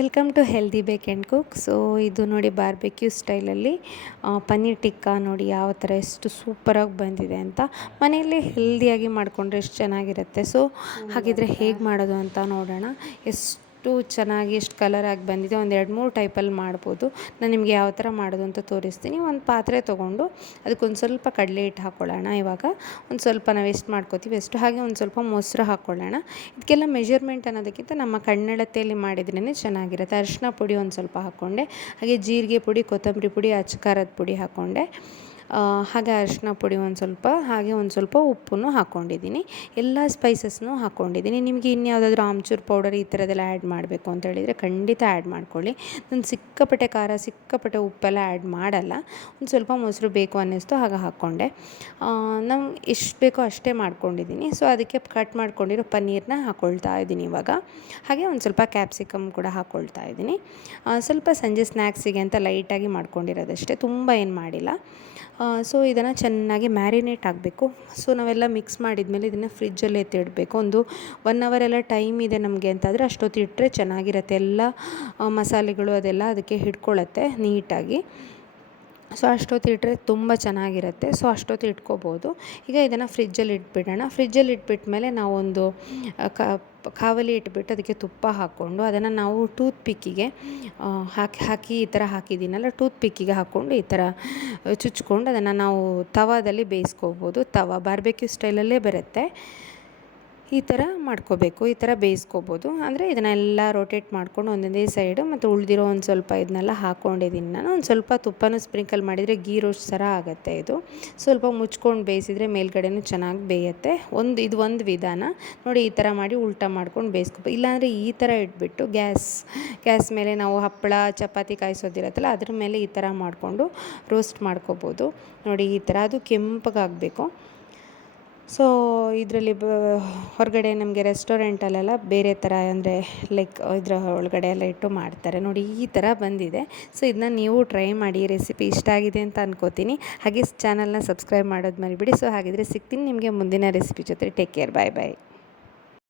Welcome to healthy ಬೇಕ್ and cook. So ಇದು ನೋಡಿ ಬಾರ್ಬೆಕ್ಯೂ ಸ್ಟೈಲಲ್ಲಿ ಪನ್ನೀರ್ ಟಿಕ್ಕಾ ನೋಡಿ ಯಾವ ಥರ ಎಷ್ಟು ಸೂಪರಾಗಿ ಬಂದಿದೆ ಅಂತ. ಮನೆಯಲ್ಲೇ ಹೆಲ್ದಿಯಾಗಿ ಮಾಡಿಕೊಂಡ್ರೆ ಎಷ್ಟು ಚೆನ್ನಾಗಿರುತ್ತೆ. ಸೊ ಹಾಗಿದ್ರೆ ಹೇಗೆ ಮಾಡೋದು ಅಂತ ನೋಡೋಣ. ಎಷ್ಟು ಚೆನ್ನಾಗಿ ಎಷ್ಟು ಕಲರಾಗಿ ಬಂದಿದೆ. ಒಂದು 2-3 ಟೈಪಲ್ಲಿ ಮಾಡ್ಬೋದು. ನಾನು ನಿಮಗೆ ಯಾವ ಥರ ಮಾಡೋದು ಅಂತ ತೋರಿಸ್ತೀನಿ. ಒಂದು ಪಾತ್ರೆ ತೊಗೊಂಡು ಅದಕ್ಕೊಂದು ಸ್ವಲ್ಪ ಕಡಲೆ ಹಿಟ್ಟು ಹಾಕ್ಕೊಳ್ಳೋಣ. ಇವಾಗ ಒಂದು ಸ್ವಲ್ಪ ನಾವು ಎಷ್ಟು ಮಾಡ್ಕೋತೀವಿ ಅಷ್ಟು, ಹಾಗೆ ಒಂದು ಸ್ವಲ್ಪ ಮೊಸರು ಹಾಕ್ಕೊಳ್ಳೋಣ. ಇದಕ್ಕೆಲ್ಲ ಮೆಜರ್ಮೆಂಟ್ ಅನ್ನೋದಕ್ಕಿಂತ ನಮ್ಮ ಕಣ್ಣಳತೆಯಲ್ಲಿ ಮಾಡಿದ್ರೇ ಚೆನ್ನಾಗಿರುತ್ತೆ. ಅರಿಶಿನ ಪುಡಿ ಒಂದು ಸ್ವಲ್ಪ ಹಾಕ್ಕೊಂಡೆ, ಹಾಗೆ ಜೀರಿಗೆ ಪುಡಿ, ಕೊತ್ತಂಬರಿ ಪುಡಿ, ಅಚ್ಚಕಾರದ ಪುಡಿ ಹಾಕ್ಕೊಂಡೆ, ಹಾಗೆ ಅರಿಶಿನ ಪುಡಿ ಒಂದು ಸ್ವಲ್ಪ, ಹಾಗೆ ಒಂದು ಸ್ವಲ್ಪ ಉಪ್ಪನ್ನು ಹಾಕ್ಕೊಂಡಿದ್ದೀನಿ. ಎಲ್ಲ ಸ್ಪೈಸಸ್ನೂ ಹಾಕ್ಕೊಂಡಿದ್ದೀನಿ. ನಿಮಗೆ ಇನ್ಯಾವುದಾದ್ರೂ ಆಮ್ಚೂರು ಪೌಡರ್ ಈ ಥರದ್ದೆಲ್ಲ ಆ್ಯಡ್ ಮಾಡಬೇಕು ಅಂತ ಹೇಳಿದರೆ ಖಂಡಿತ ಆ್ಯಡ್ ಮಾಡ್ಕೊಳ್ಳಿ. ನಾನು ಸಿಕ್ಕಾಪಟ್ಟೆ ಖಾರ, ಸಿಕ್ಕಾಪಟ್ಟೆ ಉಪ್ಪೆಲ್ಲ ಆ್ಯಡ್ ಮಾಡಲ್ಲ. ಒಂದು ಸ್ವಲ್ಪ ಮೊಸರು ಬೇಕು ಅನ್ನಿಸ್ತು ಹಾಗೆ ಹಾಕ್ಕೊಂಡೆ. ನಮ್ಗೆ ಎಷ್ಟು ಬೇಕೋ ಅಷ್ಟೇ ಮಾಡ್ಕೊಂಡಿದ್ದೀನಿ. ಸೊ ಅದಕ್ಕೆ ಕಟ್ ಮಾಡ್ಕೊಂಡಿರೋ ಪನ್ನೀರನ್ನ ಹಾಕ್ಕೊಳ್ತಾ ಇದ್ದೀನಿ ಇವಾಗ. ಹಾಗೆ ಒಂದು ಸ್ವಲ್ಪ ಕ್ಯಾಪ್ಸಿಕಮ್ ಕೂಡ ಹಾಕ್ಕೊಳ್ತಾ ಇದ್ದೀನಿ. ಸ್ವಲ್ಪ ಸಂಜೆ ಸ್ನ್ಯಾಕ್ಸಿಗೆ ಅಂತ ಲೈಟಾಗಿ ಮಾಡ್ಕೊಂಡಿರೋದಷ್ಟೇ, ತುಂಬ ಏನು ಮಾಡಿಲ್ಲ. ಸೊ ಇದನ್ನು ಚೆನ್ನಾಗಿ ಮ್ಯಾರಿನೇಟ್ ಆಗಬೇಕು. ಸೊ ನಾವೆಲ್ಲ ಮಿಕ್ಸ್ ಮಾಡಿದ್ಮೇಲೆ ಇದನ್ನು ಫ್ರಿಜ್ಜಲ್ಲೇ ಎತ್ತಿಡಬೇಕು. ಒಂದು 1 ಅವರ್ ಎಲ್ಲ ಟೈಮ್ ಇದೆ ನಮಗೆ ಅಂತಾದರೆ ಅಷ್ಟೊತ್ತು ಇಟ್ಟರೆ ಚೆನ್ನಾಗಿರುತ್ತೆ. ಎಲ್ಲ ಮಸಾಲೆಗಳು ಅದೆಲ್ಲ ಅದಕ್ಕೆ ಹಿಡ್ಕೊಳ್ಳುತ್ತೆ ನೀಟಾಗಿ. ಸೊ ಅಷ್ಟೊತ್ತು ಇಟ್ಟರೆ ತುಂಬ ಚೆನ್ನಾಗಿರುತ್ತೆ. ಸೊ ಅಷ್ಟೊತ್ತು ಇಟ್ಕೋಬೋದು. ಈಗ ಇದನ್ನು ಫ್ರಿಜ್ಜಲ್ಲಿ ಇಟ್ಬಿಡೋಣ. ಫ್ರಿಜ್ಜಲ್ಲಿ ಇಟ್ಬಿಟ್ಮೇಲೆ ನಾವೊಂದು ಕಾವಲಿ ಇಟ್ಬಿಟ್ಟು ಅದಕ್ಕೆ ತುಪ್ಪ ಹಾಕ್ಕೊಂಡು ಅದನ್ನು ನಾವು ಟೂತ್ ಪಿಕ್ಕಿಗೆ ಹಾಕಿ ಈ ಥರ ಹಾಕಿದ್ದೀನಲ್ಲ, ಟೂತ್ ಪಿಕ್ಕಿಗೆ ಹಾಕ್ಕೊಂಡು ಈ ಥರ ಚುಚ್ಕೊಂಡು ಅದನ್ನು ನಾವು ತವಾದಲ್ಲಿ ಬೇಯಿಸ್ಕೋಬೋದು. ಬಾರ್ಬೆಕ್ಯೂ ಸ್ಟೈಲಲ್ಲೇ ಬರುತ್ತೆ. ಈ ಥರ ಮಾಡ್ಕೋಬೇಕು, ಈ ಥರ ಬೇಯಿಸ್ಕೋಬೋದು. ಅಂದರೆ ಇದನ್ನೆಲ್ಲ ರೊಟೇಟ್ ಮಾಡ್ಕೊಂಡು ಒಂದೊಂದೇ ಸೈಡು, ಮತ್ತು ಉಳಿದಿರೋ ಒಂದು ಸ್ವಲ್ಪ ಇದನ್ನೆಲ್ಲ ಹಾಕ್ಕೊಂಡಿದ್ದೀನಿ ನಾನು. ಒಂದು ಸ್ವಲ್ಪ ತುಪ್ಪನೂ ಸ್ಪ್ರಿಂಕಲ್ ಮಾಡಿದರೆ ಗೀ ರೋಸ್ಟ್ ಥರ ಆಗುತ್ತೆ. ಇದು ಸ್ವಲ್ಪ ಮುಚ್ಕೊಂಡು ಬೇಯಿಸಿದರೆ ಮೇಲ್ಗಡೆನೂ ಚೆನ್ನಾಗಿ ಬೇಯುತ್ತೆ. ಇದು ಒಂದು ವಿಧಾನ ನೋಡಿ. ಈ ಥರ ಮಾಡಿ ಉಲ್ಟಾ ಮಾಡ್ಕೊಂಡು ಬೇಯಿಸ್ಕೋಬೋದು. ಇಲ್ಲಾಂದರೆ ಈ ಥರ ಇಟ್ಬಿಟ್ಟು ಗ್ಯಾಸ್ ಮೇಲೆ ನಾವು ಹಪ್ಪಳ ಚಪಾತಿ ಕಾಯಿಸೋದಿರತ್ತಲ್ಲ ಅದ್ರ ಮೇಲೆ ಈ ಥರ ಮಾಡಿಕೊಂಡು ರೋಸ್ಟ್ ಮಾಡ್ಕೋಬೋದು ನೋಡಿ. ಈ ಥರ ಅದು ಕೆಂಪಗಾಗಬೇಕು. ಸೊ ಇದರಲ್ಲಿ ಹೊರಗಡೆ ನಮಗೆ ರೆಸ್ಟೋರೆಂಟಲ್ಲೆಲ್ಲ ಬೇರೆ ಥರ, ಅಂದರೆ ಲೈಕ್ ಇದರ ಒಳಗಡೆ ಎಲ್ಲ ಇಟ್ಟು ಮಾಡ್ತಾರೆ ನೋಡಿ. ಈ ಥರ ಬಂದಿದೆ. ಸೊ ಇದನ್ನ ನೀವು ಟ್ರೈ ಮಾಡಿ. ರೆಸಿಪಿ ಇಷ್ಟ ಆಗಿದೆ ಅಂತ ಅನ್ಕೋತೀನಿ. ಹಾಗೆ ಚಾನಲ್ನ ಸಬ್ಸ್ಕ್ರೈಬ್ ಮಾಡೋದು ಮರಿಬೇಡಿ. ಸೊ ಹಾಗಿದ್ರೆ ಸಿಗ್ತೀನಿ ನಿಮಗೆ ಮುಂದಿನ ರೆಸಿಪಿ ಜೊತೆ. ಟೇಕ್ ಕೇರ್, ಬಾಯ್ ಬಾಯ್.